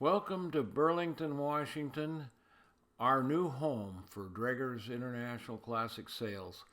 Welcome to Burlington, Washington, our new home for Dreger's International Classic Sales.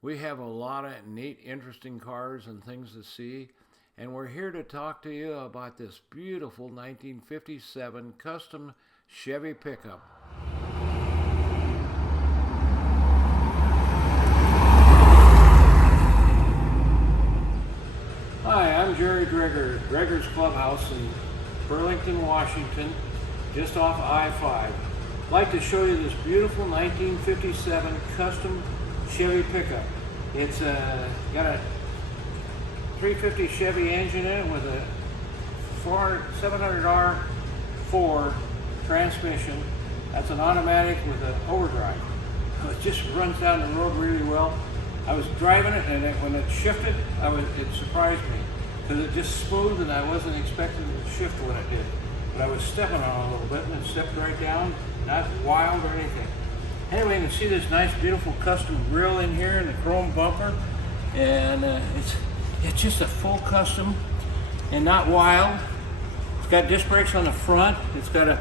We have a lot of neat, interesting cars and things to see, and we're here to talk to you about this beautiful 1957 custom Chevy pickup. Hi, I'm Jerry Dreger, Dreger's Clubhouse in Burlington, Washington, just off I-5. I'd like to show you this beautiful 1957 custom Chevy pickup. It's got a 350 Chevy engine in it with a 700R4 transmission. That's an automatic with an overdrive. So it just runs down the road really well. I was driving it, and when it shifted, it surprised me because it just smooth, and I wasn't expecting it to shift when it did. But I was stepping on it a little bit, and it stepped right down, not wild or anything. Anyway, you can see this nice, beautiful custom grille in here and the chrome bumper, and it's just a full custom and not wild. It's got disc brakes on the front. It's got a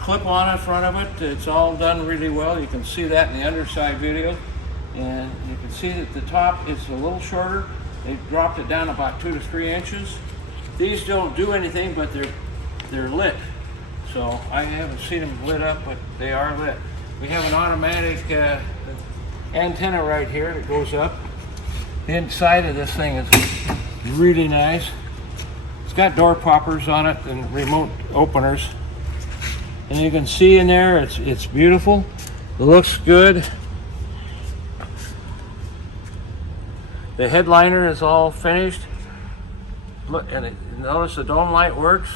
clip on in front of it. It's all done really well. You can see that in the Underside video. And you can see that the top is a little shorter. They dropped it down about 2 to 3 inches. These don't do anything, but they're lit. So I haven't seen them lit up, but they are lit. We have an automatic antenna right here that goes up. The inside of this thing is really nice. It's got door poppers on it and remote openers. And you can see in there, it's beautiful. It looks good. The headliner is all finished. Look, and notice the dome light works.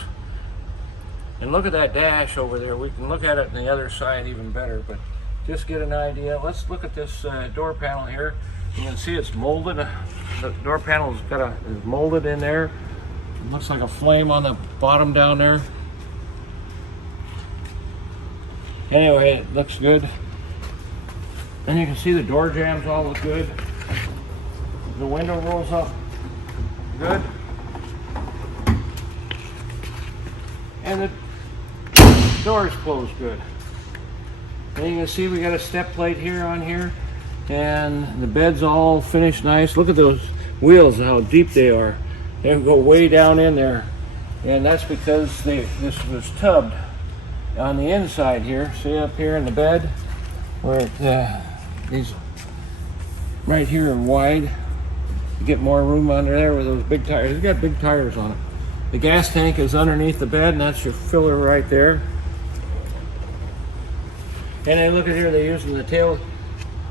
And look at that dash over there. We can look at it on the other side even better, but just get an idea. Let's look at this door panel here. You can see it's molded. The door panel is molded in there. It looks like a flame on the bottom down there. Anyway, it looks good. And you can see the door jambs all look good. The window rolls up good. And the doors close good. And you can see we got a step plate here on here. And the bed's all finished nice. Look at those wheels, how deep they are. They go way down in there. And that's because this was tubbed on the inside here. See up here in the bed where these right here are wide. You get more room under there with those big tires. It's got big tires on it. The gas tank is underneath the bed, and that's your filler right there. And then look at here, they're using the tail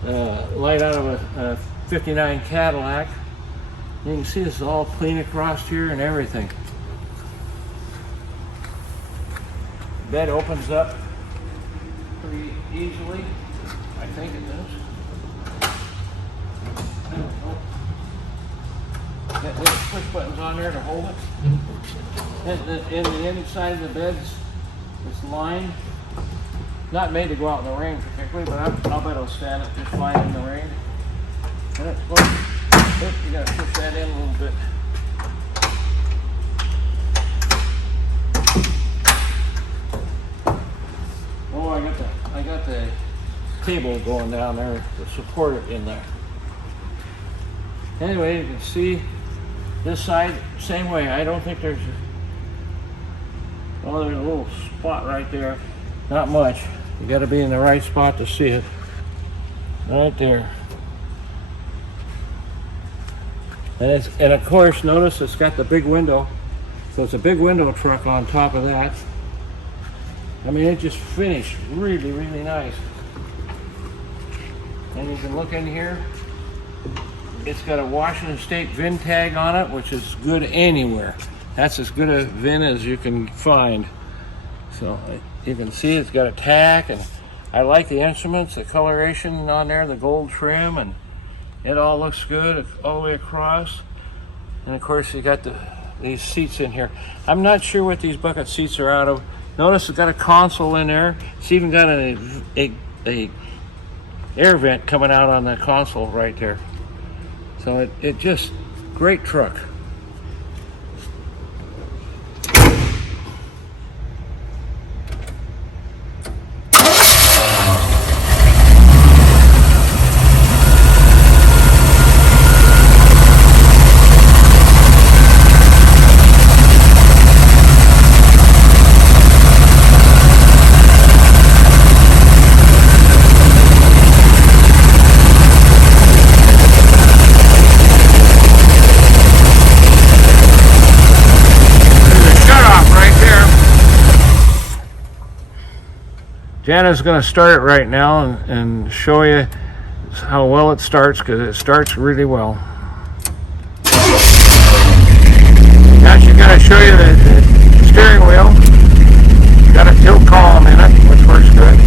light out of a 59 Cadillac. You can see this is all clean across here and everything. The bed opens up pretty easily. I think it does. I don't know. Got little push buttons on there to hold it. And the inside of the bed's this line. Not made to go out in the rain particularly, but I'll bet it'll stand up just fine in the rain. And you gotta push that in a little bit. Oh, I got the cable going down there to support it in there. Anyway, you can see this side, same way. I don't think there's a little spot right there. Not much. You got to be in the right spot to see it. Right there. And of course, notice it's got the big window. So it's a big window truck on top of that. I mean, it just finished really, really nice. And you can look in here. It's got a Washington State VIN tag on it, which is good anywhere. That's as good a VIN as you can find. So you can see it's got a tack, and I like the instruments, the coloration on there, the gold trim, and it all looks good all the way across. And of course you got these seats in here. I'm not sure what these bucket seats are out of. Notice it's got a console in there. It's even got a air vent coming out on the console right there. So it just, great truck. Jana's going to start it right now and show you how well it starts, because it starts really well. Now she's going to show you the steering wheel. Got a tilt column in it, which works good.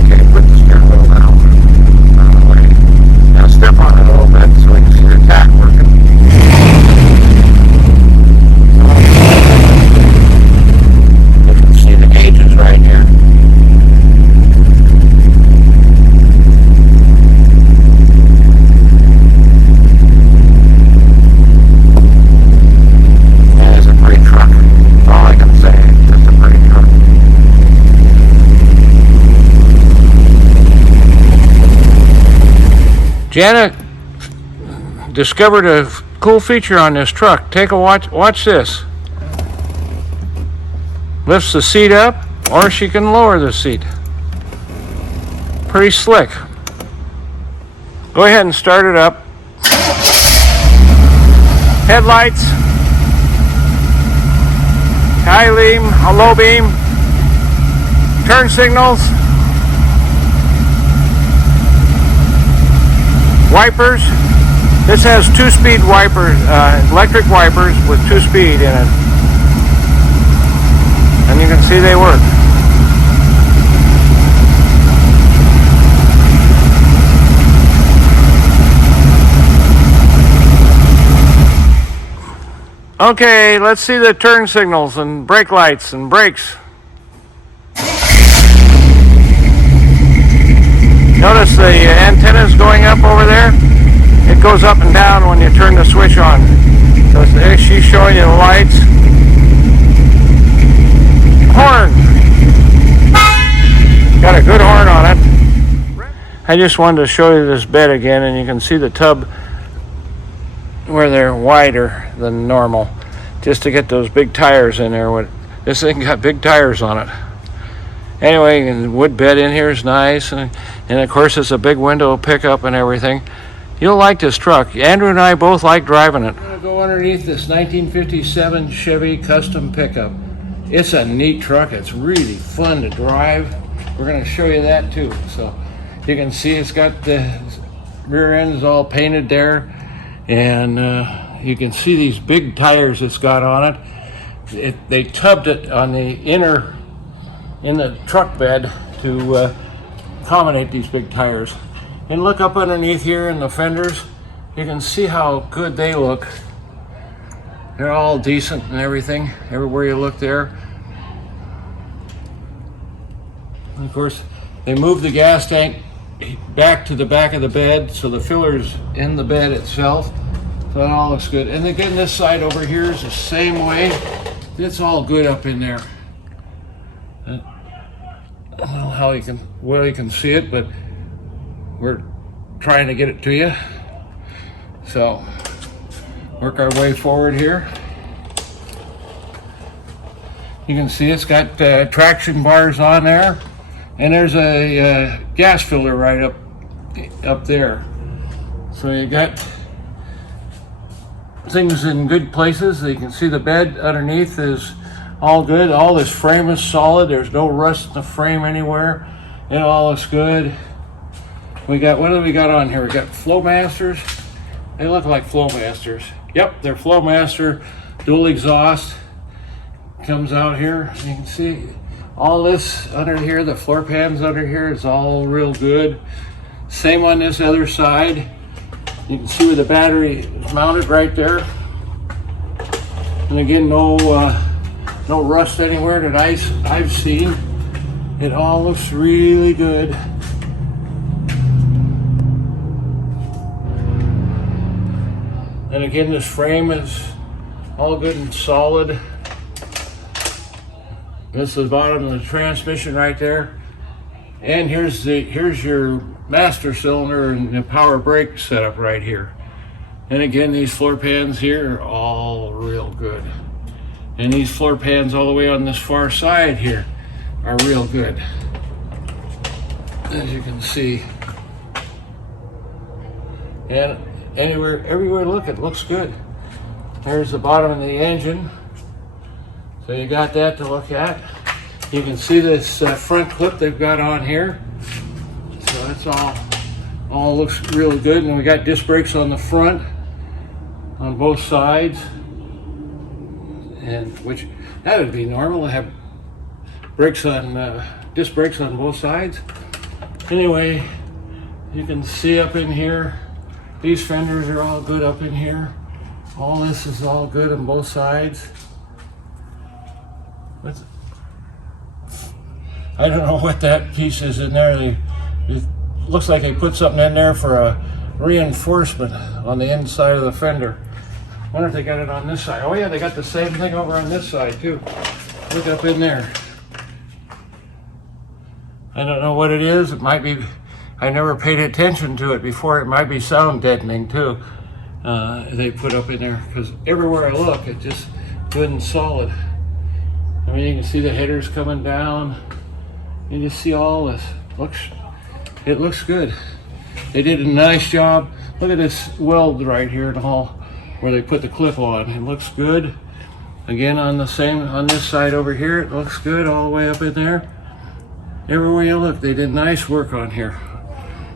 Okay, put the steering wheel down. Now step on it a little bit so we can see the tack working. You can see the gauges right here. That is a pretty truck. That's all I can say. It's a pretty truck. Jana discovered a cool feature on this truck. Take a watch this. Lifts the seat up, or she can lower the seat. Pretty slick. Go ahead and start it up. Headlights, high beam, a low beam, turn signals, wipers. This has 2-speed wipers, electric wipers with 2-speed in it. And you can see they work. Okay, let's see the turn signals and brake lights and brakes. Notice the antennas going up over there. It goes up and down when you turn the switch on. So she's showing you the lights. Horn. Got a good horn on it. I just wanted to show you this bed again, and you can see the tub where they're wider than normal, just to get those big tires in there. This thing got big tires on it. Anyway, and the wood bed in here is nice, and of course it's a big window pickup and everything. You'll like this truck. Andrew and I both like driving it. I'm going to go underneath this 1957 Chevy Custom pickup. It's a neat truck. It's really fun to drive. We're going to show you that too. So you can see it's got the rear end is all painted there, and you can see these big tires it's got on it. They tubbed it on the inner in the truck bed to accommodate these big tires. And look up underneath here in the fenders. You can see how good they look. They're all decent and everything, everywhere you look there. And of course, they moved the gas tank back to the back of the bed, so the filler's in the bed itself. So that all looks good. And again, this side over here is the same way. It's all good up in there. I don't know how you can see it, but we're trying to get it to you. So work our way forward here. You can see it's got traction bars on there, and there's a gas filler right up there. So you got things in good places. You can see the bed underneath is all good. All this frame is solid. There's no rust in the frame anywhere. It all looks good. We got, what do we got on here? We got Flowmasters. They look like Flowmasters. Yep, they're Flowmaster dual exhaust. Comes out here. You can see all this under here, the floor pans under here is all real good. Same on this other side. You can see where the battery is mounted right there. And again, no rust anywhere that I've seen. It all looks really good. And again, this frame is all good and solid. This is the bottom of the transmission right there. And here's your master cylinder and the power brake setup right here. And again, these floor pans here are all real good. And these floor pans all the way on this far side here are real good. As you can see. And everywhere look, it looks good. There's the bottom of the engine. So you got that to look at. You can see this front clip they've got on here. So that's all looks really good. And we got disc brakes on the front on both sides. And which that would be normal to have brakes on disc brakes on both sides. Anyway, you can see up in here, these fenders are all good up in here. All this is all good on both sides. I don't know what that piece is in there. It looks like they put something in there for a reinforcement on the inside of the fender. I wonder if they got it on this side. Oh yeah, they got the same thing over on this side too. Look up in there. I don't know what it is. It might be, I never paid attention to it before. It might be sound deadening too. They put up in there, because everywhere I look, it's just good and solid. I mean, you can see the headers coming down. You just see all this. It looks good. They did a nice job. Look at this weld right here and all, where they put the clip on. It looks good. Again, on this side over here, it looks good all the way up in there. Everywhere you look, they did nice work on here.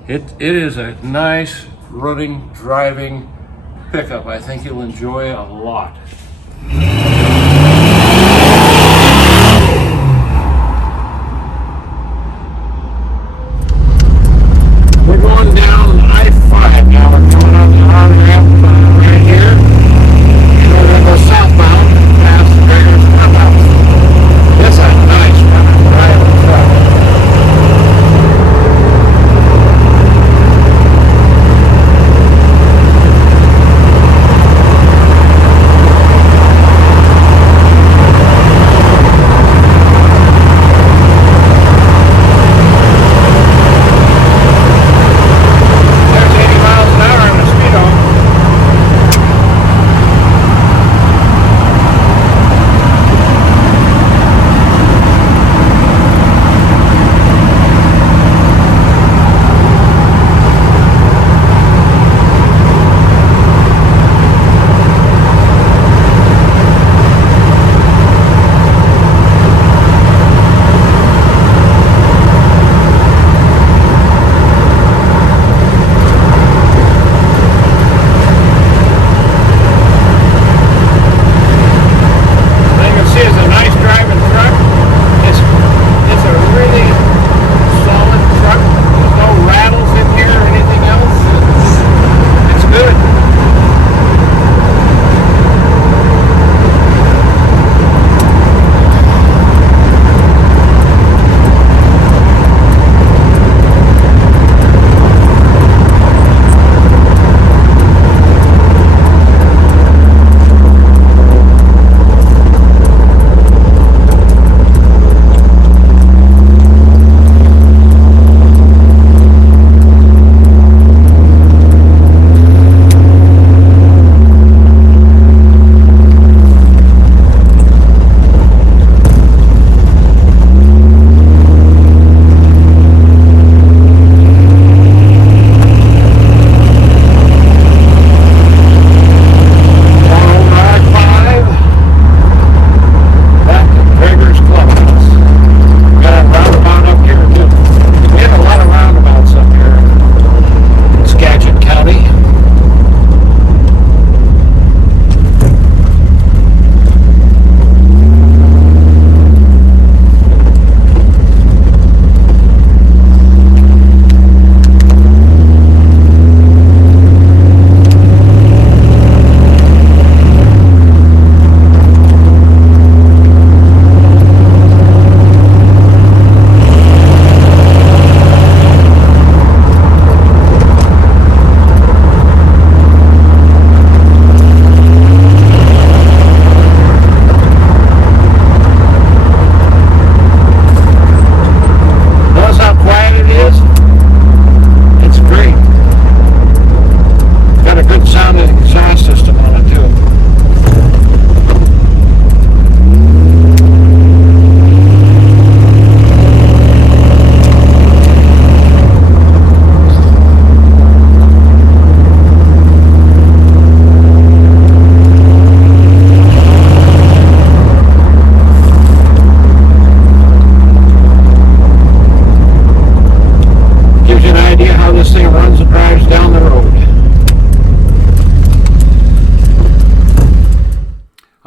It is a nice running, driving pickup. I think you'll enjoy a lot. We're going down I-5 now. We're coming on the on-ramp right here. And we're going to go southbound past the Gregor's Clubhouse. That's a nice running, driving truck.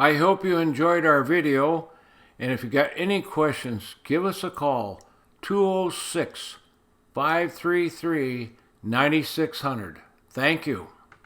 I hope you enjoyed our video, and if you got any questions, give us a call, 206-533-9600. Thank you.